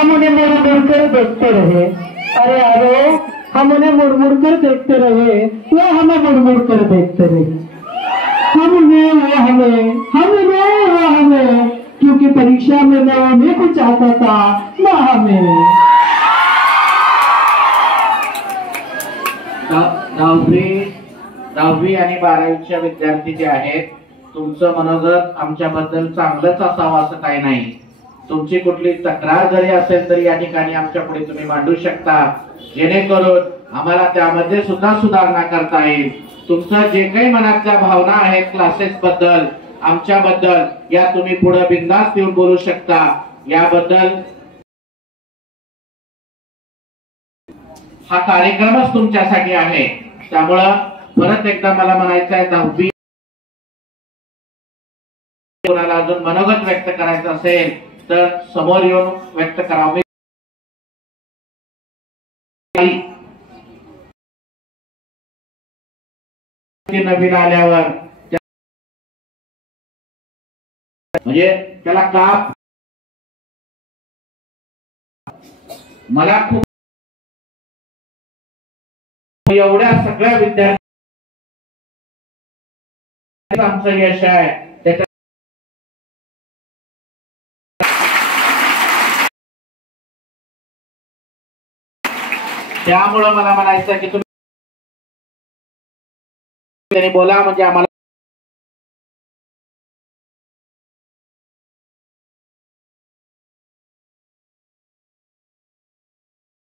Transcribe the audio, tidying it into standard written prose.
हम उन्हें मुड़ मुड़ कर देखते रहे। अरे अरे हम उन्हें मुड़ मुड़ कर देखते रहे या हमें मुड़ मुड़ कर देखते रहे। हम उन्हें वो हमें, हम उन्हें वो हमें, क्योंकि परीक्षा में मैं उन्हें कुछ आता था ना हमें। दहावी आणि 12वीच्या विद्यार्थी जे आहेत, तुमचं मनोगत आमच्याबद्दल चांगलंच असावं असं काही नाही। तुमची कुठली तक्रार जरी असेल तरी या ठिकाणी आमच्या पुढे तुम्ही मांडू शकता, जेणेकरून आम्हाला त्यामध्ये सुद्धा सुधारणा करता येईल। तुमचं जे काही मनातल्या भावना आहेत क्लासेस बद्दल, आमच्याबद्दल, या तुम्ही पुढे बिनधास्त येऊन बोलू शकता। याबद्दल हा कार्यक्रमच तुमच्यासाठी आहे। त्यामुळे परत एकदा मला म्हणायचं आहे, 10वी कोणाला अजून मनोगत व्यक्त करायचं असेल तर समोर येऊन व्यक्त करावे। नवीन आल्यावर म्हणजे त्याला का मला खूप एवढ्या सगळ्या विद्यार्थी आमचं यश आहे त्याच्या त्यामुळे मला म्हणायचं की तुम्ही बोला म्हणजे आम्हाला